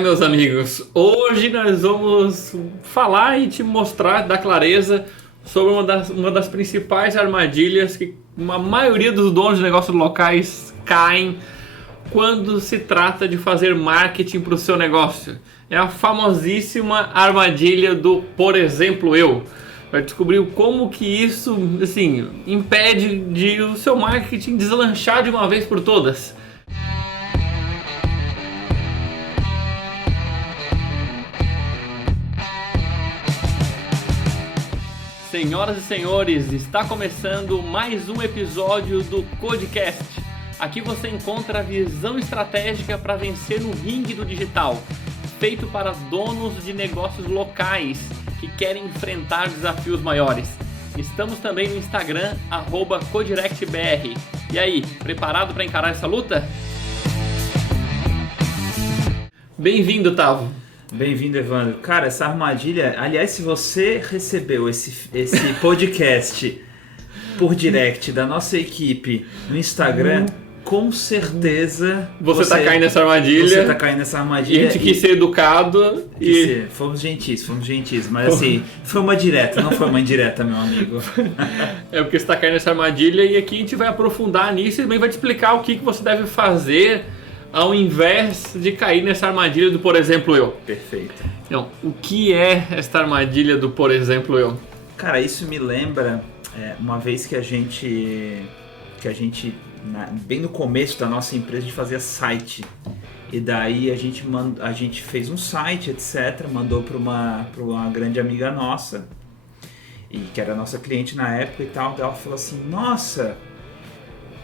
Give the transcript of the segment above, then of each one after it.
Meus amigos, hoje nós vamos falar e te mostrar, dar clareza sobre uma das principais armadilhas que a maioria dos donos de negócios locais caem quando se trata de fazer marketing para o seu negócio. É a famosíssima armadilha do por exemplo eu. Vai descobrir como que isso impede de o seu marketing deslanchar de uma vez por todas. Senhoras e senhores, está começando mais um episódio do Codecast. Aqui você encontra a visão estratégica para vencer no ringue do digital, feito para donos de negócios locais que querem enfrentar desafios maiores. Estamos também no Instagram, @CodirectBR. E aí, preparado para encarar essa luta? Bem-vindo, Tavo. Bem-vindo, Evandro. Cara, essa armadilha... Aliás, se você recebeu esse podcast por direct da nossa equipe no Instagram, com certeza... Você tá caindo nessa armadilha. Você tá caindo nessa armadilha. E a gente quis ser educado. Fomos gentis. Mas assim, foi uma direta, não foi uma indireta, meu amigo. É porque você tá caindo nessa armadilha e aqui a gente vai aprofundar nisso e também vai te explicar o que você deve fazer ao invés de cair nessa armadilha do por exemplo eu. Perfeito. Então, o que é esta armadilha do por exemplo eu? Cara, isso me lembra uma vez que a gente bem no começo da nossa empresa, a gente fazia site. E daí a gente fez um site, etc. Mandou para uma grande amiga nossa, e que era nossa cliente na época e tal. Daí ela falou assim: nossa,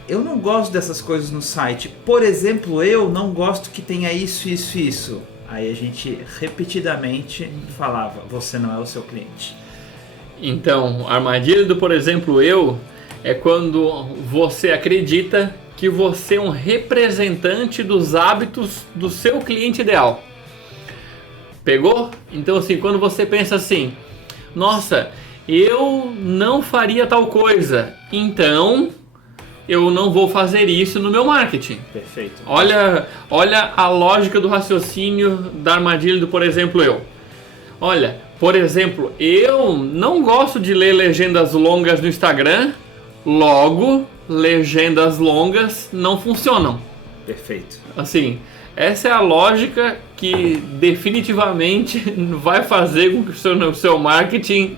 eu não gosto dessas coisas no site. Por exemplo, eu não gosto que tenha isso. Aí a gente repetidamente falava: você não é o seu cliente. Então, a armadilha do por exemplo eu é quando você acredita que você é um representante dos hábitos do seu cliente ideal. Pegou? Então, assim, quando você pensa assim: nossa, eu não faria tal coisa, então eu não vou fazer isso no meu marketing. Perfeito. Olha a lógica do raciocínio da armadilha do por exemplo eu. Olha, por exemplo, eu não gosto de ler legendas longas no Instagram, logo, legendas longas não funcionam. Perfeito. Assim, essa é a lógica que definitivamente vai fazer com que o seu marketing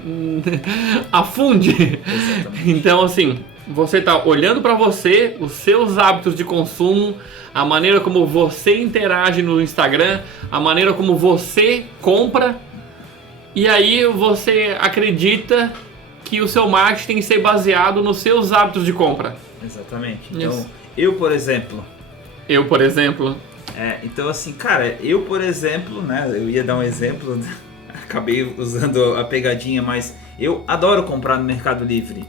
afunde. Exatamente. Então, assim, você está olhando para você, os seus hábitos de consumo, a maneira como você interage no Instagram, a maneira como você compra, e aí você acredita que o seu marketing tem que ser baseado nos seus hábitos de compra. Exatamente. Então, Isso. eu, por exemplo... Então, assim, cara, eu, por exemplo, né, eu ia dar um exemplo, acabei usando a pegadinha, mas eu adoro comprar no Mercado Livre.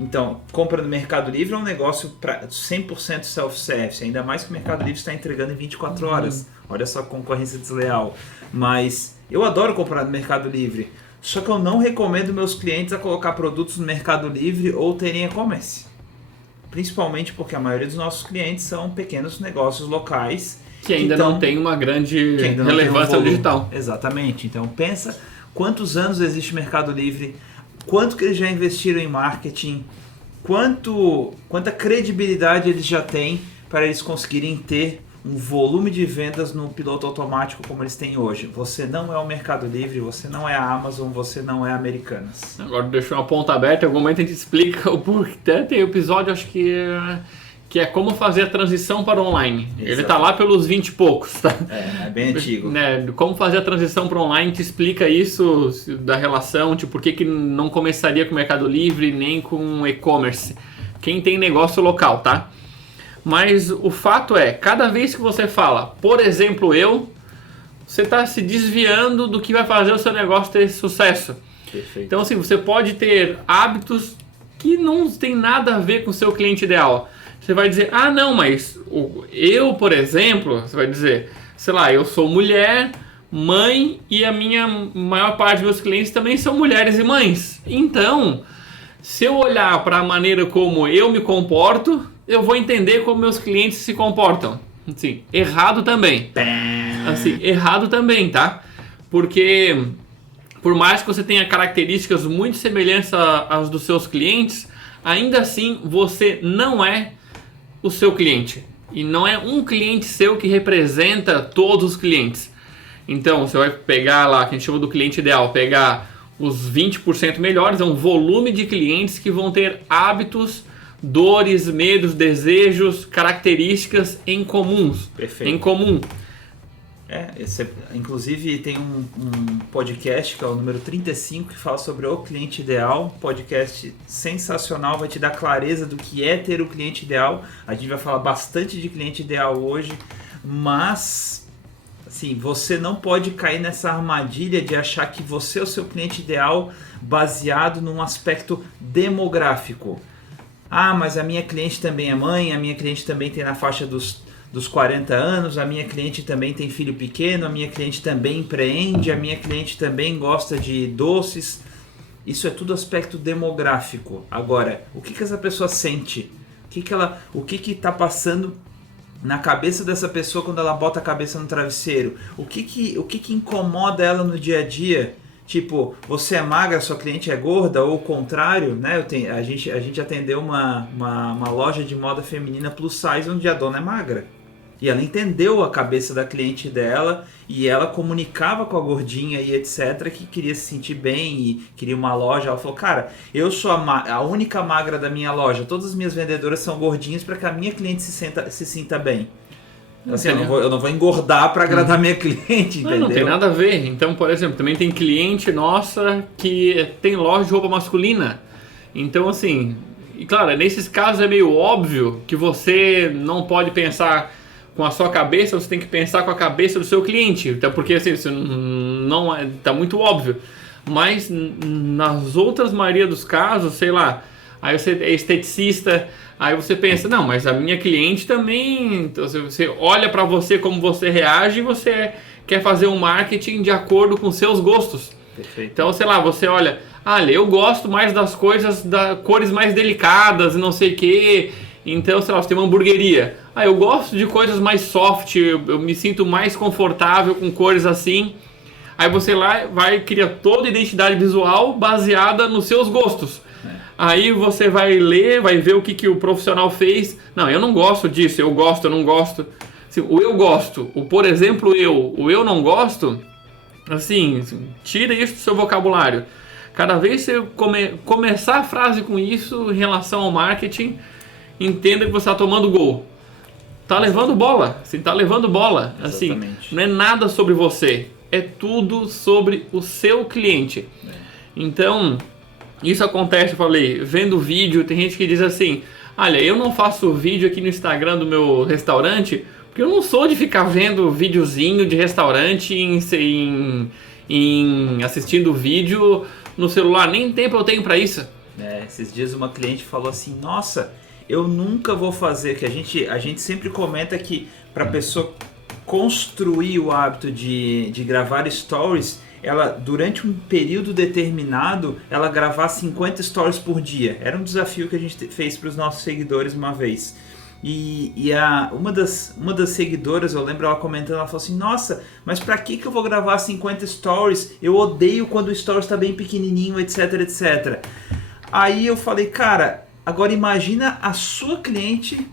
Então, compra no Mercado Livre é um negócio para 100% self-service, ainda mais que o Mercado Livre está entregando em 24 horas. Olha só a concorrência desleal. Mas eu adoro comprar no Mercado Livre, só que eu não recomendo meus clientes a colocar produtos no Mercado Livre ou terem e-commerce. Principalmente porque a maioria dos nossos clientes são pequenos negócios locais Que ainda não tem uma grande relevância no digital. Exatamente. Então pensa quantos anos existe o Mercado Livre, quanto que eles já investiram em marketing, quanta credibilidade eles já têm para eles conseguirem ter um volume de vendas no piloto automático como eles têm hoje. Você não é o Mercado Livre, você não é a Amazon, você não é a Americanas. Agora deixou uma ponta aberta, em algum momento a gente explica o porquê. Tem episódio, acho que é como fazer a transição para online. Exato. Ele tá lá pelos 20 e poucos, tá? É bem antigo. Como fazer a transição para online, te explica isso da relação, tipo, por que não começaria com o Mercado Livre nem com e-commerce. Quem tem negócio local, tá? Mas o fato é, cada vez que você fala, por exemplo, você está se desviando do que vai fazer o seu negócio ter sucesso. Perfeito. Então, assim, você pode ter hábitos que não tem nada a ver com o seu cliente ideal. Você vai dizer, não, mas eu, por exemplo, você vai dizer, sei lá, eu sou mulher, mãe e a minha maior parte dos meus clientes também são mulheres e mães. Então, se eu olhar para a maneira como eu me comporto, eu vou entender como meus clientes se comportam. Assim, errado também. Assim, errado também, tá? Porque por mais que você tenha características muito semelhantes às dos seus clientes, ainda assim você não é o seu cliente. E não é um cliente seu que representa todos os clientes. Então você vai pegar lá, que a gente chama do cliente ideal, pegar os 20% melhores, é um volume de clientes que vão ter hábitos, dores, medos, desejos, características em comuns. Perfeito. Em comum. Inclusive tem um podcast que é o número 35 que fala sobre o cliente ideal, podcast sensacional, vai te dar clareza do que é ter o cliente ideal. A gente vai falar bastante de cliente ideal hoje, mas assim, você não pode cair nessa armadilha de achar que você é o seu cliente ideal baseado num aspecto demográfico. Ah, mas a minha cliente também é mãe, a minha cliente também tem na faixa dos 40 anos, a minha cliente também tem filho pequeno, a minha cliente também empreende, a minha cliente também gosta de doces. Isso é tudo aspecto demográfico. Agora, o que essa pessoa sente? O que está passando na cabeça dessa pessoa quando ela bota a cabeça no travesseiro? O que incomoda ela no dia a dia? Tipo, você é magra, sua cliente é gorda, ou o contrário, né? A gente atendeu uma loja de moda feminina plus size onde a dona é magra. E ela entendeu a cabeça da cliente dela e ela comunicava com a gordinha e etc, que queria se sentir bem e queria uma loja. Ela falou, cara, eu sou a única magra da minha loja, todas as minhas vendedoras são gordinhas para que a minha cliente se sinta bem. Assim, eu não vou engordar para agradar minha cliente, entendeu? Não tem nada a ver. Então, por exemplo, também tem cliente nossa que tem loja de roupa masculina. Então, assim, e claro, nesses casos é meio óbvio que você não pode pensar com a sua cabeça, você tem que pensar com a cabeça do seu cliente. Até porque assim, isso não é, tá muito óbvio. Mas nas outras maioria dos casos, sei lá, aí você é esteticista, aí você pensa, não, mas a minha cliente também, então você olha para você como você reage e você quer fazer um marketing de acordo com seus gostos. Perfeito. Então, sei lá, você olha, eu gosto mais das coisas, cores mais delicadas e não sei o que. Então, sei lá, você tem uma hamburgueria. Eu gosto de coisas mais soft, eu me sinto mais confortável com cores assim. Aí você lá vai criar toda a identidade visual baseada nos seus gostos. Aí você vai ler, vai ver o que o profissional fez. Não, eu não gosto disso, eu gosto, eu não gosto. Assim, o eu gosto, por exemplo, o eu não gosto, assim, tira isso do seu vocabulário. Cada vez que você começar a frase com isso em relação ao marketing, entenda que você está tomando gol. Tá levando bola, assim, tá levando bola. Assim, não é nada sobre você, é tudo sobre o seu cliente. Então, isso acontece, eu falei, vendo vídeo, tem gente que diz assim, olha, eu não faço vídeo aqui no Instagram do meu restaurante, porque eu não sou de ficar vendo videozinho de restaurante assistindo vídeo no celular, nem tempo eu tenho para isso. Esses dias uma cliente falou assim, nossa, eu nunca vou fazer, que a gente sempre comenta que para a pessoa construir o hábito de gravar stories, ela durante um período determinado, ela gravar 50 stories por dia. Era um desafio que a gente fez para os nossos seguidores uma vez. E uma das seguidoras, eu lembro ela comentando, ela falou assim, nossa, mas para que eu vou gravar 50 stories? Eu odeio quando o stories está bem pequenininho, etc, etc. Aí eu falei, cara, agora imagina a sua cliente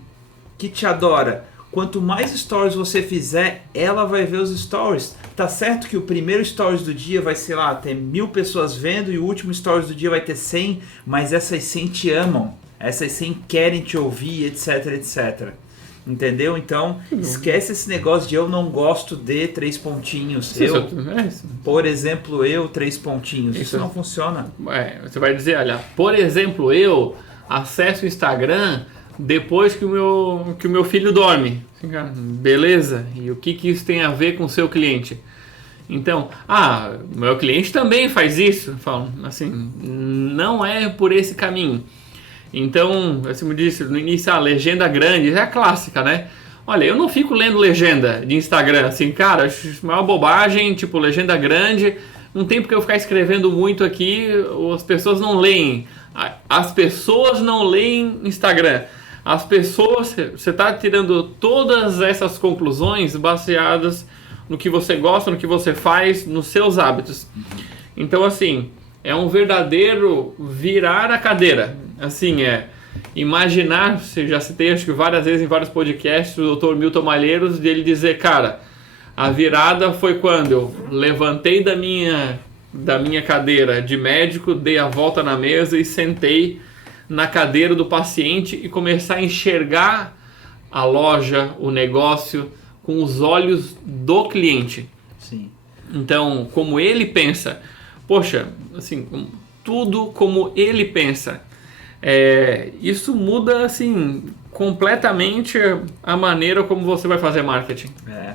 que te adora. Quanto mais stories você fizer, ela vai ver os stories. Tá certo que o primeiro stories do dia vai, sei lá, ter 1000 pessoas vendo e o último stories do dia vai ter 100, mas essas 100 te amam. Essas 100 querem te ouvir, etc, etc. Entendeu? Então, esquece esse negócio de eu não gosto de 3 pontinhos. Por exemplo, 3 pontinhos. Isso não funciona. Você vai dizer, olha, por exemplo, eu acesso o Instagram depois que o meu filho dorme. Assim, cara, beleza? E o que isso tem a ver com o seu cliente? Então, meu cliente também faz isso. Eu falo, assim, não é por esse caminho. Então, assim, me disse no início, a legenda grande é a clássica, né? Olha, eu não fico lendo legenda de Instagram, assim, cara, acho uma maior bobagem, tipo, legenda grande, não tem porque eu ficar escrevendo muito aqui, as pessoas não leem. As pessoas não leem Instagram. As pessoas, você está tirando todas essas conclusões baseadas no que você gosta, no que você faz, nos seus hábitos. Então, assim, é um verdadeiro virar a cadeira. Assim, imaginar, você já citei acho que várias vezes em vários podcasts, o Dr. Milton Malheiros, dele dizer, cara, a virada foi quando eu levantei da minha cadeira de médico, dei a volta na mesa e sentei na cadeira do paciente e começar a enxergar a loja, o negócio, com os olhos do cliente. Sim. Então, como ele pensa, poxa, assim, tudo como ele pensa, isso muda, assim, completamente a maneira como você vai fazer marketing.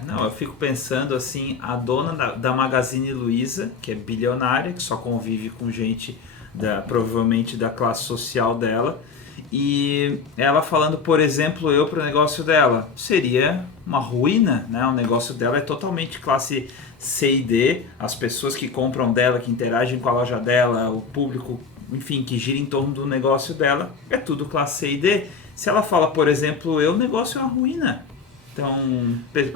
Não, eu fico pensando assim, a dona da Magazine Luiza, que é bilionária, que só convive com gente provavelmente da classe social dela, e ela falando, por exemplo, para o negócio dela, seria uma ruína, né? O negócio dela é totalmente classe C e D, as pessoas que compram dela, que interagem com a loja dela, o público, enfim, que gira em torno do negócio dela, é tudo classe C e D. Se ela fala, por exemplo, o negócio é uma ruína. Então,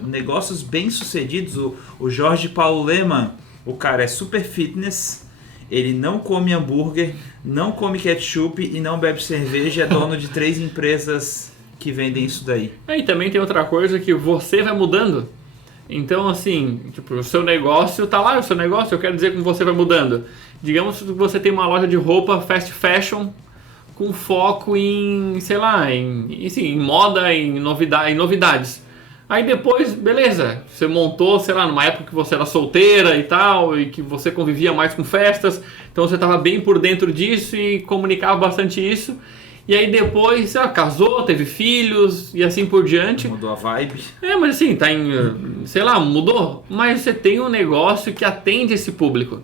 negócios bem-sucedidos, o Jorge Paulo Lemann, o cara é super fitness, ele não come hambúrguer, não come ketchup e não bebe cerveja, é dono de 3 empresas que vendem isso daí. E também tem outra coisa que você vai mudando. Então, assim, tipo, o seu negócio tá lá, o seu negócio, eu quero dizer como você vai mudando. Digamos que você tem uma loja de roupa fast fashion com foco em, sei lá, em moda, em novidades. Aí depois, beleza, você montou, sei lá, numa época que você era solteira e tal, e que você convivia mais com festas, então você estava bem por dentro disso e comunicava bastante isso. E aí depois, sei lá, casou, teve filhos e assim por diante. Mudou a vibe. Mas assim, tá sei lá, mudou. Mas você tem um negócio que atende esse público.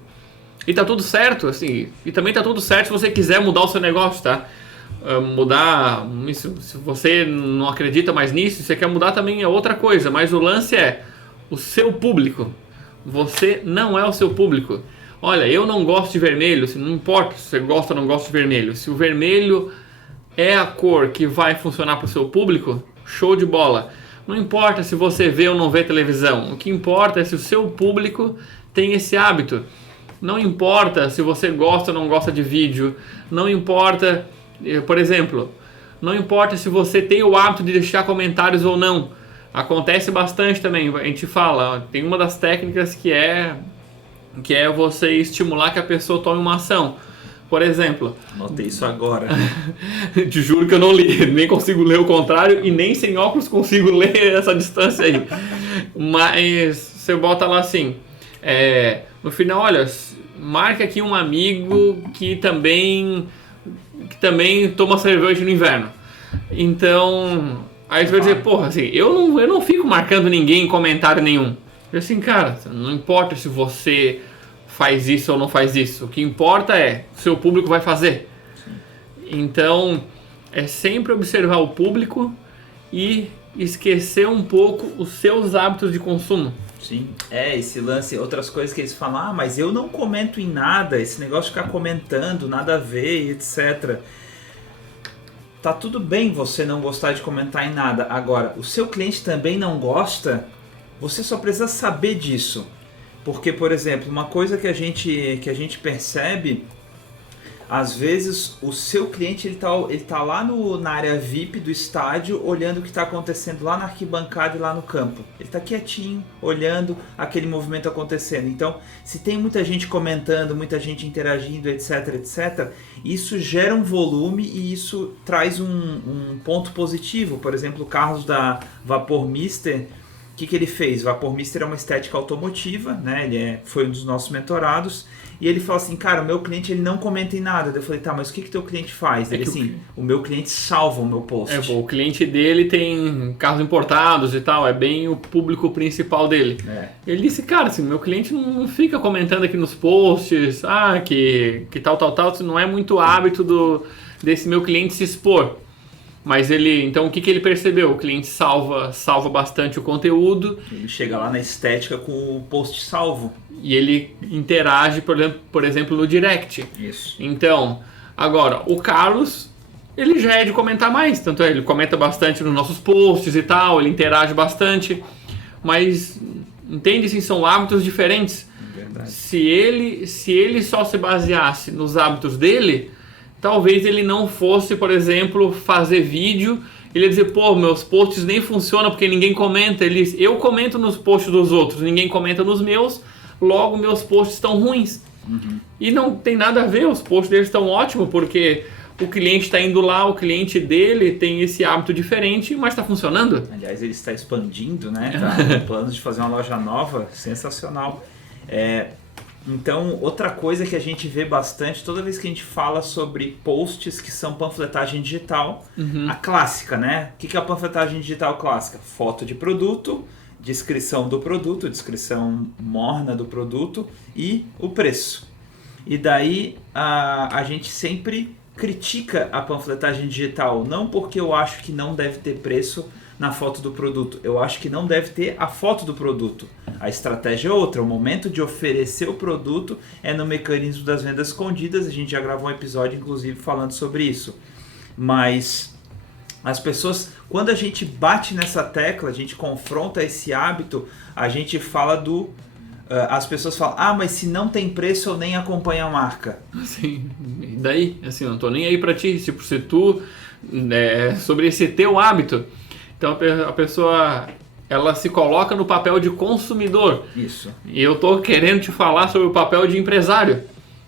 E tá tudo certo, assim. E também tá tudo certo se você quiser mudar o seu negócio, tá? Mudar, isso, se você não acredita mais nisso, você quer mudar também é outra coisa. Mas o lance é o seu público. Você não é o seu público. Olha, eu não gosto de vermelho, não importa se você gosta ou não gosta de vermelho. Se o vermelho é a cor que vai funcionar para o seu público, show de bola. Não importa se você vê ou não vê televisão. O que importa é se o seu público tem esse hábito. Não importa se você gosta ou não gosta de vídeo. Não importa, por exemplo, não importa se você tem o hábito de deixar comentários ou não. Acontece bastante também. A gente fala, tem uma das técnicas que é você estimular que a pessoa tome uma ação. Por exemplo... Anotei isso agora. Te juro que eu não li, nem consigo ler o contrário e nem sem óculos consigo ler essa distância aí. Mas você bota lá assim, no final, olha, marca aqui um amigo que também toma cerveja no inverno. Então, aí você vai dizer, porra, assim, eu não fico marcando ninguém em comentário nenhum. Eu assim, cara, não importa se você faz isso ou não faz isso. O que importa é o seu público vai fazer. Sim. Então, é sempre observar o público e esquecer um pouco os seus hábitos de consumo. Sim, esse lance, outras coisas que eles falam, mas eu não comento em nada, esse negócio de ficar comentando, nada a ver, etc. Tá tudo bem você não gostar de comentar em nada. Agora, o seu cliente também não gosta, você só precisa saber disso. Porque, por exemplo, uma coisa que a gente percebe, às vezes o seu cliente ele tá lá na área VIP do estádio, olhando o que está acontecendo lá na arquibancada e lá no campo. Ele está quietinho, olhando aquele movimento acontecendo. Então, se tem muita gente comentando, muita gente interagindo, etc, etc, isso gera um volume e isso traz um ponto positivo. Por exemplo, o Carlos da Vapor Mister, o que ele fez? Vapor Mister é uma estética automotiva, né? Ele foi um dos nossos mentorados. E ele falou assim, cara, o meu cliente ele não comenta em nada. Eu falei, tá, mas o que teu cliente faz? Ele assim, o meu cliente salva o meu post. O cliente dele tem carros importados e tal, é bem o público principal dele. Ele disse, cara, assim, meu cliente não fica comentando aqui nos posts, que tal, isso não é muito hábito desse meu cliente se expor. Mas então o que ele percebeu? O cliente salva bastante o conteúdo. Ele chega lá na estética com o post salvo. E ele interage, por exemplo, no direct. Isso. Então, agora, o Carlos ele já é de comentar mais. Tanto é, ele comenta bastante nos nossos posts e tal, ele interage bastante. Mas, entende, assim, são hábitos diferentes. Verdade. Se ele só se baseasse nos hábitos dele, talvez ele não fosse, por exemplo, fazer vídeo. Ele ia dizer, pô, meus posts nem funcionam porque ninguém comenta. Eu comento nos posts dos outros, ninguém comenta nos meus, logo meus posts estão ruins. E não tem nada a ver, os posts deles estão ótimos, porque o cliente está indo lá, o cliente dele tem esse hábito diferente, mas está funcionando. Aliás, ele está expandindo, né? Tá no plano de fazer uma loja nova, sensacional. Então, outra coisa que a gente vê bastante, toda vez que a gente fala sobre posts que são panfletagem digital, a clássica, né? O que é a panfletagem digital clássica? Foto de produto, descrição do produto, descrição morna do produto e o preço. E daí a gente sempre critica a panfletagem digital, não porque eu acho que não deve ter preço na foto do produto, eu acho que não deve ter a foto do produto. A estratégia é outra, o momento de oferecer o produto é no mecanismo das vendas escondidas, a gente já gravou um episódio inclusive falando sobre isso. Mas as pessoas, quando a gente bate nessa tecla, a gente confronta esse hábito, a gente fala as pessoas falam, mas se não tem preço eu nem acompanho a marca. Assim, e daí? Assim, eu não tô nem aí pra ti, tipo, se tu, sobre esse teu hábito. Então a pessoa, ela se coloca no papel de consumidor. Isso. E eu tô querendo te falar sobre o papel de empresário.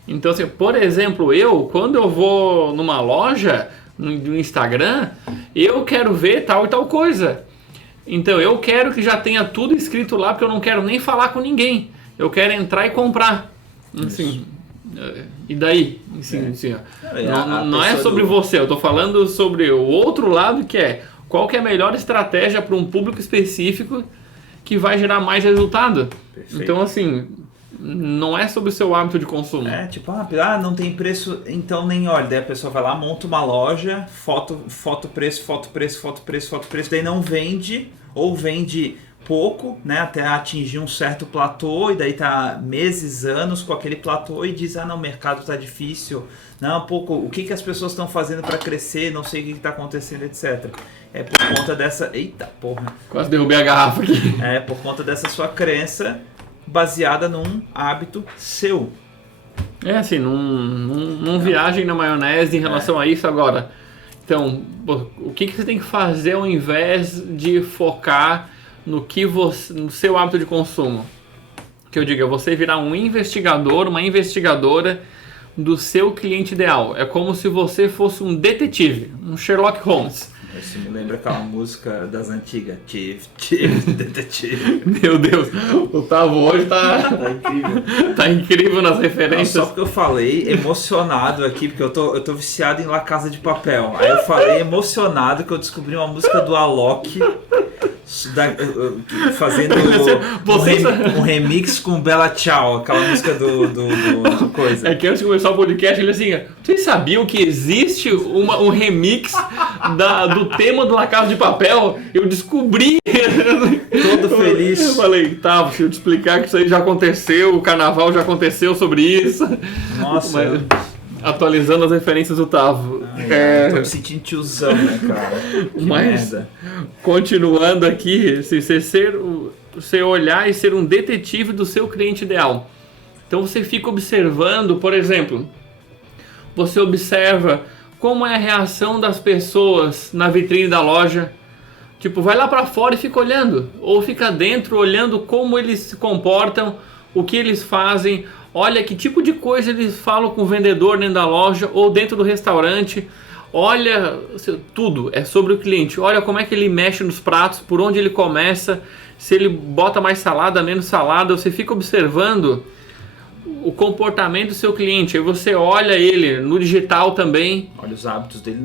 Então, assim, por exemplo, quando eu vou numa loja, no Instagram, eu quero ver tal e tal coisa. Então, eu quero que já tenha tudo escrito lá, porque eu não quero nem falar com ninguém. Eu quero entrar e comprar. Assim, e daí? Assim, não é sobre você, eu tô falando sobre o outro lado, que é qual que é a melhor estratégia para um público específico que vai gerar mais resultado. Perfeito. Então, assim, não é sobre o seu hábito de consumo. Tipo, não tem preço, então nem olha. Daí a pessoa vai lá, monta uma loja, foto, preço, daí não vende, ou vende pouco, né, até atingir um certo platô, e daí tá meses, anos com aquele platô e diz, não, o mercado tá difícil, não, pouco, o que as pessoas estão fazendo para crescer, não sei o que tá acontecendo, etc. É por conta dessa... Eita, porra! Quase derrubei a garrafa aqui. É por conta dessa sua crença baseada num hábito seu. Assim, não viagem na maionese em relação a isso agora. Então, o que você tem que fazer ao invés de focar no seu hábito de consumo? Que eu digo, é você virar um investigador, uma investigadora do seu cliente ideal. É como se você fosse um detetive, um Sherlock Holmes. Isso me lembra aquela música das antigas, Chief, Detetive. Meu Deus, o Tavo hoje tá incrível. Tá incrível nas referências. Não, só porque eu falei emocionado aqui, porque eu tô viciado em La Casa de Papel. Aí eu falei emocionado que eu descobri uma música do Alok fazendo um remix com Bella Ciao, aquela música do coisa. É que antes de começar o podcast, ele assim, vocês sabiam que existe um remix do tema do La Casa de Papel? Eu descobri. Todo feliz. Eu falei, se eu te explicar que isso aí já aconteceu, o carnaval já aconteceu sobre isso. Nossa. Atualizando as referências do Tavo. Tô me sentindo tiozão, né, cara? Que merda. Continuando aqui, você olhar e ser um detetive do seu cliente ideal. Então você fica observando, por exemplo, você observa como é a reação das pessoas na vitrine da loja. Tipo, vai lá pra fora e fica olhando. Ou fica dentro olhando como eles se comportam, o que eles fazem. Olha que tipo de coisa eles falam com o vendedor dentro da loja ou dentro do restaurante. Olha, tudo é sobre o cliente. Olha como é que ele mexe nos pratos, por onde ele começa, se ele bota mais salada, menos salada. Você fica observando o comportamento do seu cliente. Aí você olha ele no digital também. Olha os hábitos dele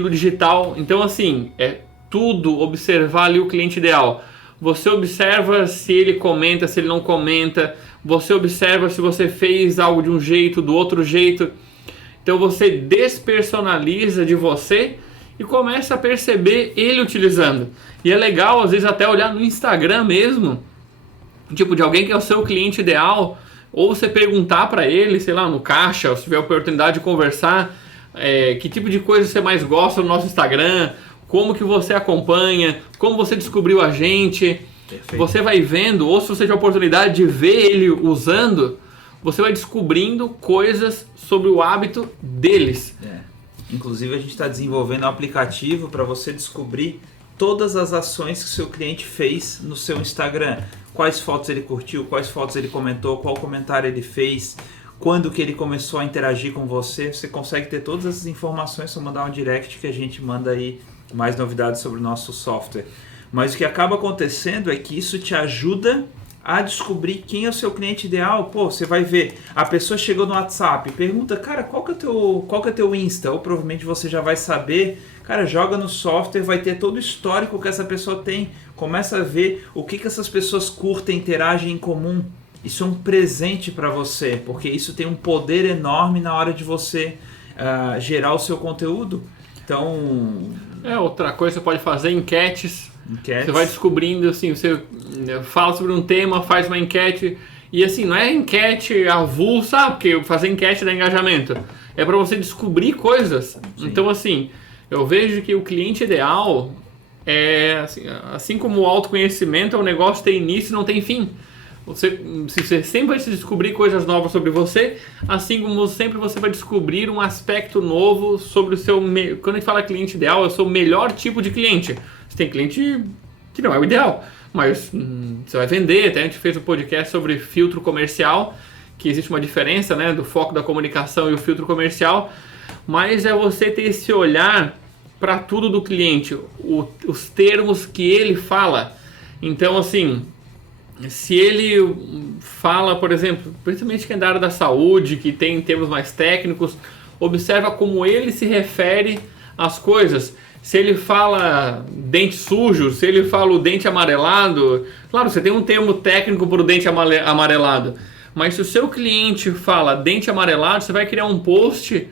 no digital. Então, assim, é tudo observar ali o cliente ideal. Você observa se ele comenta, se ele não comenta. Você observa se você fez algo de um jeito, do outro jeito. Então você despersonaliza de você e começa a perceber ele utilizando. E é legal, às vezes, até olhar no Instagram mesmo, tipo, de alguém que é o seu cliente ideal, ou você perguntar para ele, sei lá, no caixa, ou se tiver a oportunidade de conversar, que tipo de coisa você mais gosta no nosso Instagram, como que você acompanha, como você descobriu a gente. Perfeito. Você vai vendo, ou se você tiver a oportunidade de ver ele usando, você vai descobrindo coisas sobre o hábito deles. Inclusive a gente está desenvolvendo um aplicativo para você descobrir todas as ações que o seu cliente fez no seu Instagram. Quais fotos ele curtiu, quais fotos ele comentou, qual comentário ele fez, quando que ele começou a interagir com você. Você consegue ter todas essas informações, só mandar um direct que a gente manda aí mais novidades sobre o nosso software. Mas o que acaba acontecendo é que isso te ajuda a descobrir quem é o seu cliente ideal. Pô, você vai ver, a pessoa chegou no WhatsApp, pergunta, cara, qual que é teu Insta? Ou provavelmente você já vai saber, cara, joga no software, vai ter todo o histórico que essa pessoa tem, começa a ver o que essas pessoas curtem, interagem em comum. Isso é um presente para você, porque isso tem um poder enorme na hora de você gerar o seu conteúdo. Então... outra coisa que você pode fazer, enquetes. Você vai descobrindo, assim, você fala sobre um tema, faz uma enquete, e assim, não é enquete avulsa, porque fazer enquete dá engajamento. É para você descobrir coisas. Sim. Então, assim, eu vejo que o cliente ideal é, assim como o autoconhecimento é um negócio que tem início e não tem fim. Você sempre vai descobrir coisas novas sobre você, assim como sempre você vai descobrir um aspecto novo sobre o seu... Quando a gente fala cliente ideal, é o seu melhor tipo de cliente. Você tem cliente que não é o ideal, mas você vai vender. Até a gente fez um podcast sobre filtro comercial, que existe uma diferença, né, do foco da comunicação e o filtro comercial, mas é você ter esse olhar para tudo do cliente, os termos que ele fala. Então, assim... Se ele fala, por exemplo, principalmente quem é da área da saúde, que tem termos mais técnicos, observa como ele se refere às coisas. Se ele fala dente sujo, se ele fala o dente amarelado, claro, você tem um termo técnico para o dente amarelado, mas se o seu cliente fala dente amarelado, você vai criar um post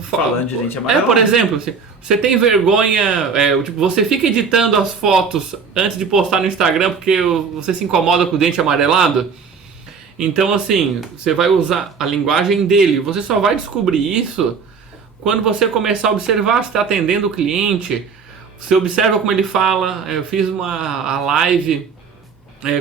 falando de dente amarelado. Por exemplo, você tem vergonha, tipo, você fica editando as fotos antes de postar no Instagram porque você se incomoda com o dente amarelado. Então, assim, você vai usar a linguagem dele. Você só vai descobrir isso quando você começar a observar se está atendendo o cliente. Você observa como ele fala. Eu fiz a live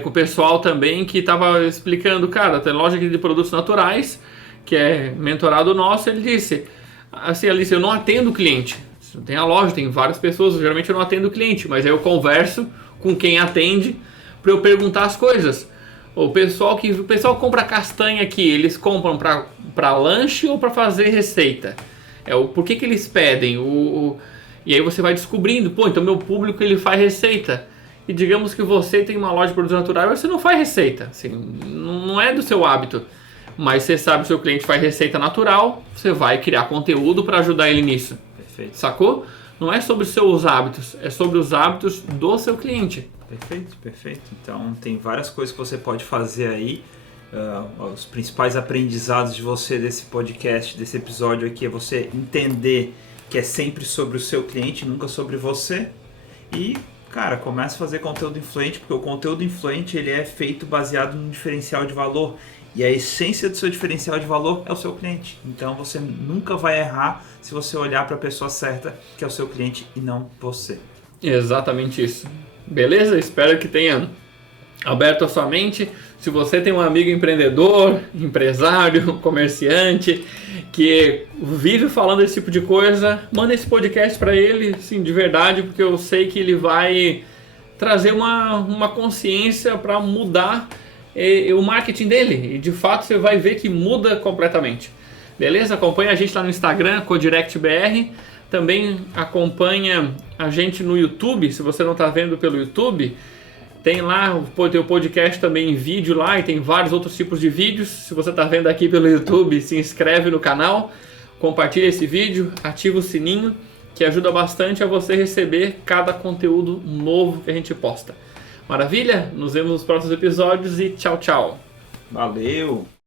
com o pessoal também que estava explicando, cara, tem loja aqui de produtos naturais, que é mentorado nosso. Ele disse, assim, Alice, eu não atendo o cliente. Tem a loja, tem várias pessoas, geralmente eu não atendo o cliente, mas aí eu converso com quem atende para eu perguntar as coisas. O pessoal compra castanha aqui, eles compram para lanche ou para fazer receita? Por que eles pedem? E aí você vai descobrindo, então meu público ele faz receita. E digamos que você tem uma loja de produtos naturais, você não faz receita, assim, não é do seu hábito. Mas você sabe que o seu cliente faz receita natural, você vai criar conteúdo para ajudar ele nisso. Perfeito. Sacou? Não é sobre os seus hábitos, é sobre os hábitos do seu cliente. Perfeito, perfeito. Então tem várias coisas que você pode fazer aí. Os principais aprendizados de você desse podcast, desse episódio aqui, é você entender que é sempre sobre o seu cliente, nunca sobre você. E, cara, comece a fazer conteúdo influente, porque o conteúdo influente ele é feito baseado num diferencial de valor. E a essência do seu diferencial de valor é o seu cliente. Então você nunca vai errar se você olhar para a pessoa certa, que é o seu cliente e não você. Exatamente isso. Beleza? Espero que tenha aberto a sua mente. Se você tem um amigo empreendedor, empresário, comerciante, que vive falando esse tipo de coisa, manda esse podcast para ele, sim, de verdade, porque eu sei que ele vai trazer uma consciência para mudar o marketing dele, e de fato você vai ver que muda completamente. Beleza? Acompanha a gente lá no Instagram, CoDirectBR. Também acompanha a gente no YouTube. Se você não está vendo pelo YouTube, tem lá o podcast também em vídeo lá, e tem vários outros tipos de vídeos. Se você está vendo aqui pelo YouTube, se inscreve no canal, compartilha esse vídeo, ativa o sininho, que ajuda bastante a você receber cada conteúdo novo que a gente posta. Maravilha? Nos vemos nos próximos episódios e tchau, tchau. Valeu!